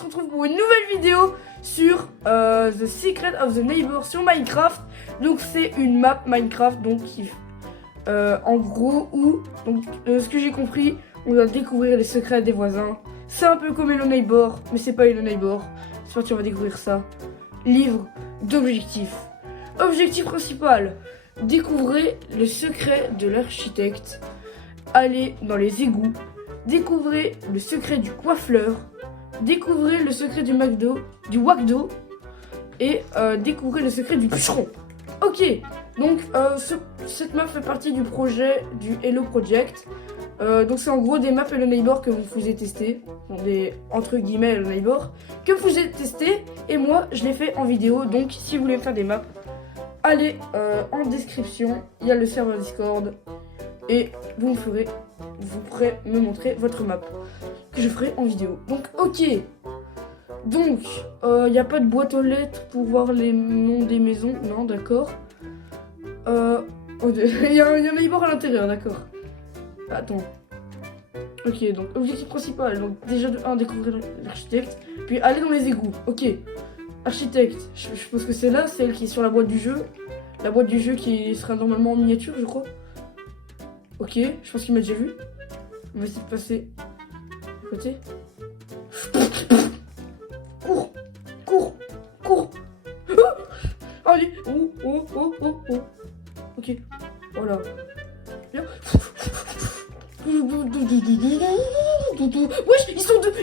se retrouve pour une nouvelle vidéo sur The Secret of the Neighbor sur Minecraft. Donc c'est une map Minecraft donc qui en gros où donc ce que j'ai compris, on doit découvrir les secrets des voisins. C'est un peu comme Hello Neighbor, mais c'est pas Hello Neighbor. C'est parti, on va découvrir ça. Livre d'objectifs. Objectif principal, découvrez le secret de l'architecte. Allez dans les égouts. Découvrez le secret du coiffeur. Découvrez le secret du McDo, du Wagdo. Et découvrez le secret du bûcheron. Ok, donc cette map fait partie du projet du Hello Project. Donc c'est en gros des maps Hello Neighbor que vous faisiez tester. Des entre guillemets Hello Neighbor que vous faisiez tester. Et moi je l'ai fait en vidéo. Donc si vous voulez faire des maps, allez en description. Il y a le serveur Discord. Et vous pourrez me montrer votre map que je ferai en vidéo. Donc ok. Donc il n'y a pas de boîte aux lettres pour voir les noms des maisons. Non, d'accord. Il y a un neighbor à l'intérieur, d'accord. Attends. Ok, donc objectif principal. Donc déjà de 1, découvrir l'architecte. Puis aller dans les égouts. Ok. Architecte. Je pense que c'est là, celle qui est sur la boîte du jeu. La boîte du jeu qui sera normalement en miniature, je crois. Ok, je pense qu'il m'a déjà vu. On va essayer de passer à côté. Cours, cours, cours. Ah, allez, oh. Ok, voilà. Bien. Wesh, ils sont deux.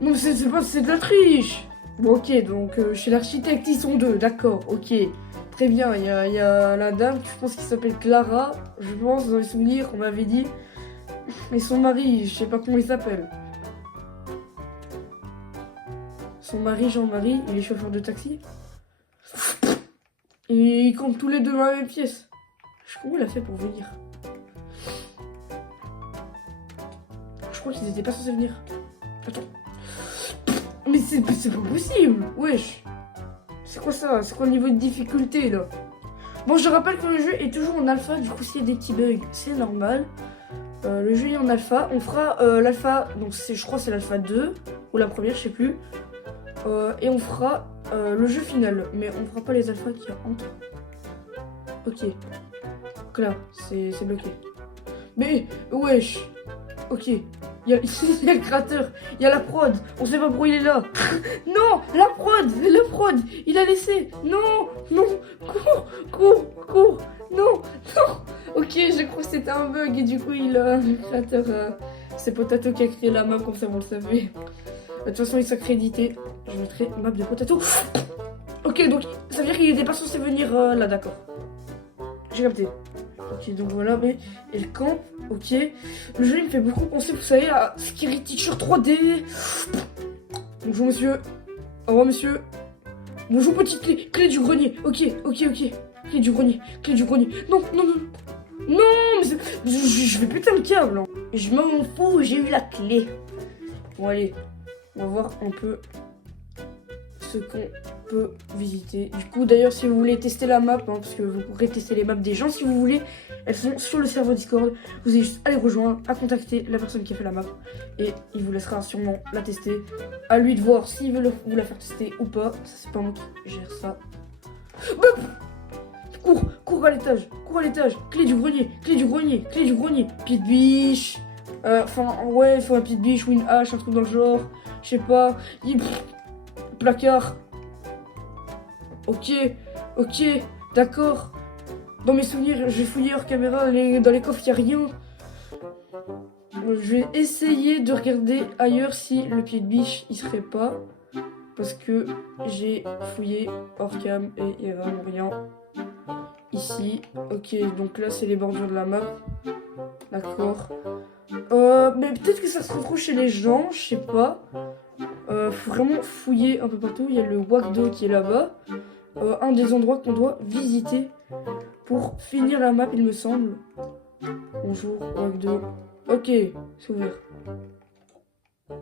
Non, mais c'est de la triche. Bon, ok, donc chez l'architecte, ils sont deux, d'accord, ok. Très bien, il y a la dame, je pense qu'il s'appelle Clara, je pense, dans les souvenirs qu'on m'avait dit. Et son mari, je sais pas comment il s'appelle. Son mari, Jean-Marie, il est chauffeur de taxi. Et ils campent tous les deux dans la même pièce. Comment il a fait pour venir? Je crois qu'ils étaient pas censés venir. Attends. Mais c'est pas possible, wesh. C'est quoi ça? C'est quoi le niveau de difficulté là? Bon, je rappelle que le jeu est toujours en alpha, du coup s'il y a des petits bugs, c'est normal. Le jeu est en alpha, on fera l'alpha, donc je crois c'est l'alpha 2, ou la première, je sais plus. Et on fera le jeu final, mais on fera pas les alphas qu'il y a entre. Ok. Donc là, c'est bloqué. Mais, wesh. Ok. Il y a le créateur, il y a la prod, on sait pas pourquoi il est là. Non, la prod, il a laissé. Non, cours, non. Ok, je crois que c'était un bug et du coup le créateur, c'est Potato qui a créé la map, comme ça vous le savez. De toute façon il s'accrédité, je mettrai map de Potato. Ok, donc ça veut dire qu'il était pas censé venir là, d'accord. J'ai capté. Ok, donc voilà, mais il campe, ok. Le jeu il me fait beaucoup penser, vous savez, à Scary Teacher 3D. Bonjour monsieur. Au revoir monsieur. Bonjour petite clé du grenier. Ok. Clé du grenier. Non, mais je vais péter un câble. Hein. Je m'en fous, j'ai eu la clé. Bon allez, on va voir un peu ce qu'on peut visiter. Du coup d'ailleurs si vous voulez tester la map, hein, parce que vous pourrez tester les maps des gens si vous voulez, elles sont sur le serveur Discord, vous avez juste à les rejoindre, à contacter la personne qui a fait la map et il vous laissera sûrement la tester. À lui de voir s'il veut vous la faire tester ou pas, ça c'est pas moi qui gère ça. Cours à l'étage, clé du grenier, pied de biche, enfin ouais, il faut un pied de biche ou une hache, un truc dans le genre, je sais pas, placard. Ok, d'accord. Dans mes souvenirs, j'ai fouillé hors caméra, dans les coffres, il n'y a rien. Je vais essayer de regarder ailleurs si le pied de biche, il serait pas. Parce que j'ai fouillé hors cam et il n'y a vraiment rien. Ici, ok, donc là, c'est les bordures de la map. D'accord. Mais peut-être que ça se retrouve chez les gens, je sais pas. Faut vraiment fouiller un peu partout. Il y a le Wagdo qui est là-bas. Un des endroits qu'on doit visiter pour finir la map, il me semble. Bonjour, Wagdo. Ok, c'est ouvert.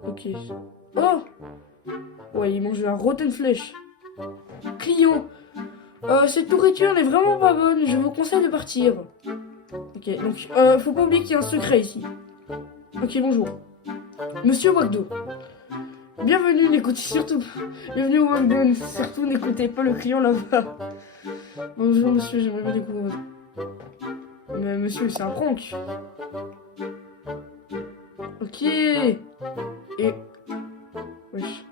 Ok. Oh! Ouais, il mange un rotten flesh. Client. Cette nourriture n'est vraiment pas bonne. Je vous conseille de partir. Ok, donc faut pas oublier qu'il y a un secret ici. Ok, bonjour. Monsieur Wagdo. Bienvenue, n'écoutez surtout pas. Bienvenue au McDonald's. Surtout, n'écoutez pas le client là-bas. Bonjour monsieur, j'aimerais bien découvrir. Mais monsieur, c'est un prank. Ok. Et... Wesh.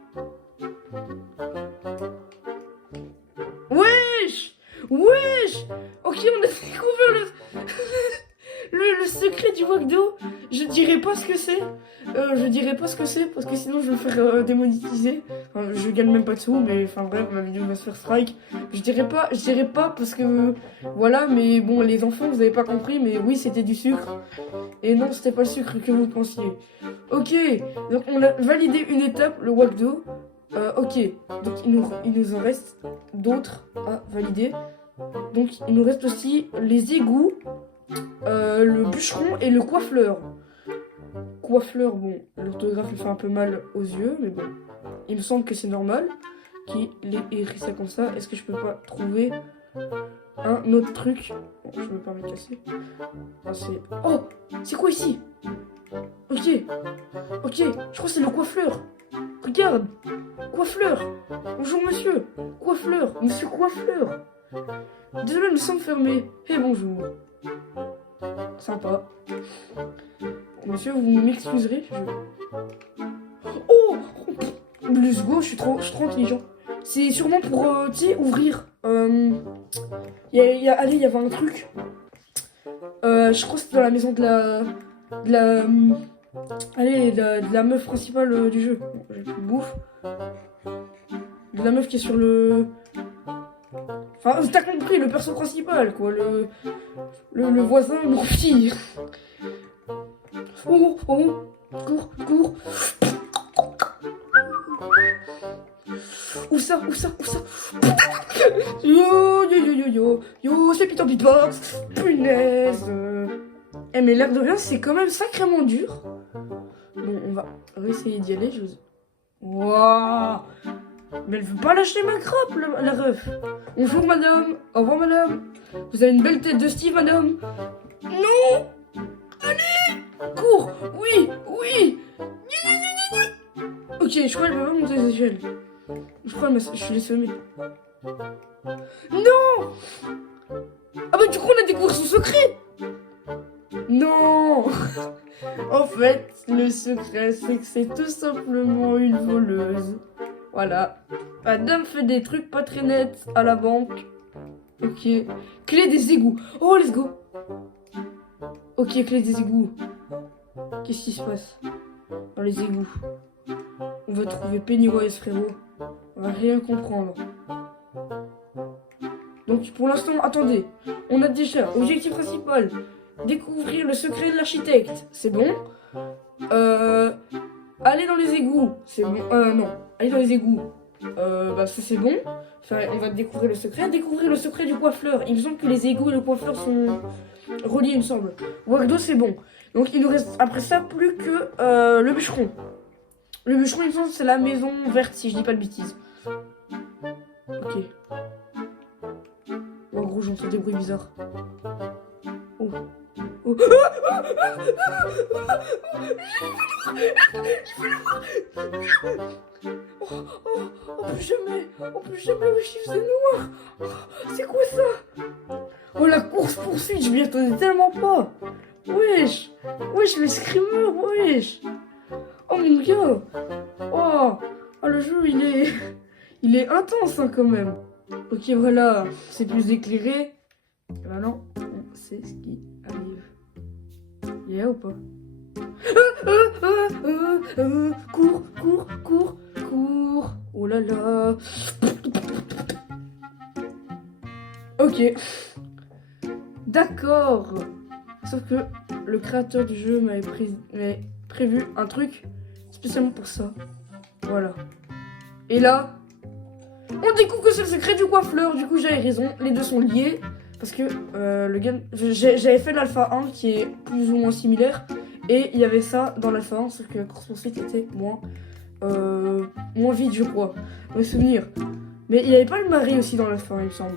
Wesh. Wesh. Ok, on a découvert le secret du McDo. Je dirais pas ce que c'est. Je dirais pas ce que c'est parce que sinon je vais me faire démonétiser. Enfin, je gagne même pas de sous, mais enfin bref, ma vidéo va se faire strike. Je dirais pas parce que voilà, mais bon, les enfants, vous avez pas compris, mais oui, c'était du sucre. Et non, c'était pas le sucre que vous pensiez. Ok, donc on a validé une étape, le McDo. Ok, donc il nous en reste d'autres à valider. Donc il nous reste aussi les égouts, le bûcheron et le coiffleur. Coiffleur, bon, l'orthographe lui fait un peu mal aux yeux, mais bon, il me semble que c'est normal qu'il ait écrit ça comme ça. Est-ce que je peux pas trouver un autre truc? Bon, je veux pas me casser. Ah, oh, c'est quoi ici? Ok, ok, je crois que c'est le coiffleur. Regarde, coiffleur. Bonjour monsieur, coiffleur, monsieur coiffleur. Désolé, nous sommes fermés. Eh bonjour. Sympa. Monsieur, vous m'excuserez. Oh, let's go, je suis trop intelligent. C'est sûrement pour, tu sais, ouvrir. Allez, il y avait un truc. Je crois que c'était dans la maison de la meuf principale du jeu. Bon, j'ai plus de bouffe. De la meuf qui est sur le... Enfin, t'as compris, le perso principal, quoi. Le voisin, mon fille. Oh, cours. Où ça? Yo, c'est Peter Beatbox. Punaise. Eh, mais l'air de rien, c'est quand même sacrément dur. Bon, on va essayer d'y aller. Waouh. Mais elle veut pas lâcher ma crotte, la ref. Bonjour madame. Au revoir madame. Vous avez une belle tête de Steve, madame. Non. Allez. Cours. Oui. Ok, je crois qu'elle va pas monter les échelles. Je crois que je l'ai semé. Non. Ah bah du coup on a découvert son secret. Non. En fait, le secret c'est que c'est tout simplement une voleuse. Voilà. Madame fait des trucs pas très nets à la banque. Ok. Clé des égouts. Oh, let's go. Ok, clé des égouts. Qu'est-ce qui se passe dans les égouts? On va trouver Pennywise, frérot. On va rien comprendre. Donc, pour l'instant, attendez. On a déjà objectif principal. Découvrir le secret de l'architecte. C'est bon. Aller dans les égouts. C'est bon. Non. Aller dans les égouts. Ça c'est bon. Enfin, on va découvrir le secret. Découvrir le secret du coiffleur. Il me semble que les égouts et le coiffleur sont reliés, il me semble. McDo, c'est bon. Donc il nous reste après ça plus que le bûcheron. Le bûcheron, il me semble que c'est la maison verte, si je dis pas de bêtises. Ok. En gros, j'entends des bruits bizarres. Oh. Oh. Plus jamais, wesh, il faisait noir. C'est quoi ça? Oh, la course-poursuite, je m'y attendais tellement pas. Wesh, le screamer, wesh. Oh mon gars. Oh, le jeu, il est intense, hein, quand même. Ok, voilà, c'est plus éclairé. Et maintenant, on sait ce qui arrive. Il est là ou pas? Cours. Oh là là. Ok. D'accord. Sauf que le créateur du jeu m'avait prévu un truc spécialement pour ça. Voilà. Et là, on découvre que c'est le secret du coiffleur. Du coup, j'avais raison. Les deux sont liés. Parce que le gars... J'avais fait l'alpha 1 qui est plus ou moins similaire. Et il y avait ça dans l'alpha 1. Sauf que la course-poursuite était moins vite, je crois. Dans mes souvenirs. Mais il n'y avait pas le mari aussi dans l'alpha 1, il me semble.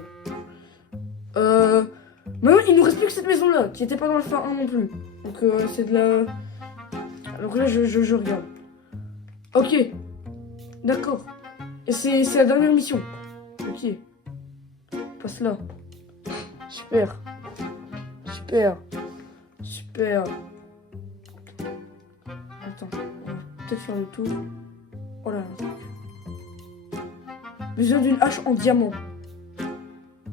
Maintenant, il nous reste plus que cette maison-là. Qui n'était pas dans l'alpha 1 non plus. Donc c'est de la... Alors là, je regarde. Ok. D'accord. Et c'est la dernière mission. Ok. Passe là. Super. Super. Super. Attends. On va peut-être faire le tour. Oh là là. Besoin d'une hache en diamant.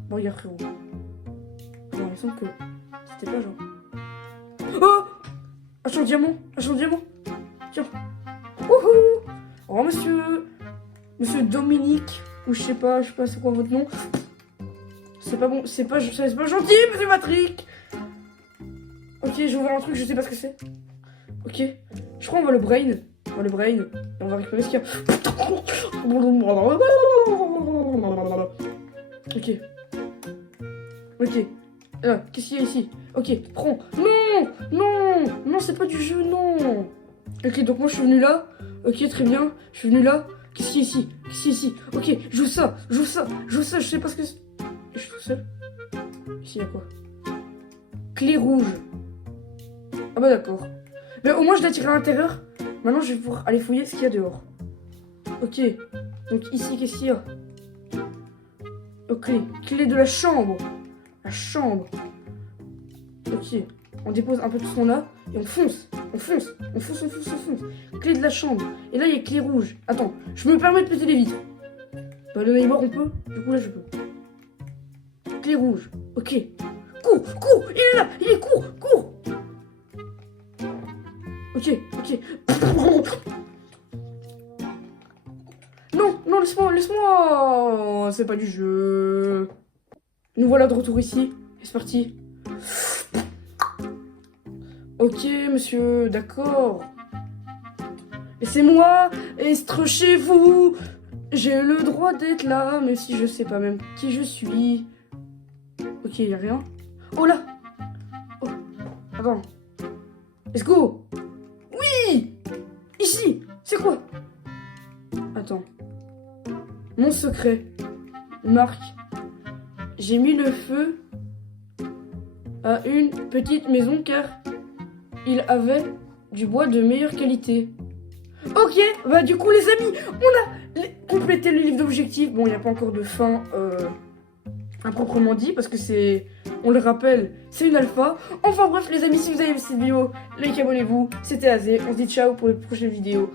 Bon, regarde frérot. J'ai l'impression que c'était pas genre. Oh! Hache en diamant! Hache en diamant! Tiens! Wouhou! Au revoir, monsieur! Monsieur Dominique! Ou je sais pas c'est quoi votre nom. C'est pas bon, c'est pas gentil, monsieur Patrick! Ok, j'ai ouvert un truc, je sais pas ce que c'est. Ok. Je crois qu'on va le brain. On va le brain. Et on va récupérer ce qu'il y a. Ok. Ok. Alors, qu'est-ce qu'il y a ici? Ok, prends. Non! Non! Non, c'est pas du jeu, non! Ok, donc moi je suis venu là. Ok, très bien. Je suis venu là. Qu'est-ce qu'il y a ici? Qu'est-ce qu'il y a ici? Ok, joue ça, joue ça, joue ça, je sais pas ce que c'est. Je suis tout seul. Ici, il y a quoi? Clé rouge. Ah bah d'accord. Mais au moins je l'ai tiré à l'intérieur. Maintenant je vais pouvoir aller fouiller ce qu'il y a dehors. Ok. Donc ici, qu'est-ce qu'il y a? Ok, clé de la chambre. La chambre. Ok. On dépose un peu tout ce qu'on a et on fonce. On fonce. On fonce, on fonce, on fonce. Clé de la chambre. Et là, il y a clé rouge. Attends, je me permets de péter les vitres. Bah, le neighbor, on peut. Du coup, là, je peux. Clé rouge. Ok. Cours, cours. Il est là. Il est cours, cours. Ok, ok. Non, non, laisse-moi, laisse-moi. C'est pas du jeu. Nous voilà de retour ici. Et c'est parti. Ok, monsieur, d'accord. Laissez-moi être chez vous. J'ai le droit d'être là, même si je sais pas même qui je suis. Ok, y a rien. Oh là. Oh, attends. Let's go. Oui. Ici. C'est quoi? Attends. Mon secret. Marc. J'ai mis le feu à une petite maison car il avait du bois de meilleure qualité. Ok, bah du coup les amis, on a complété le livre d'objectifs. Bon, il n'y a pas encore de fin à proprement dit parce que c'est, on le rappelle, c'est une alpha. Enfin bref les amis, si vous avez aimé cette vidéo, likez, abonnez-vous. C'était Azé, on se dit ciao pour les prochaines vidéos.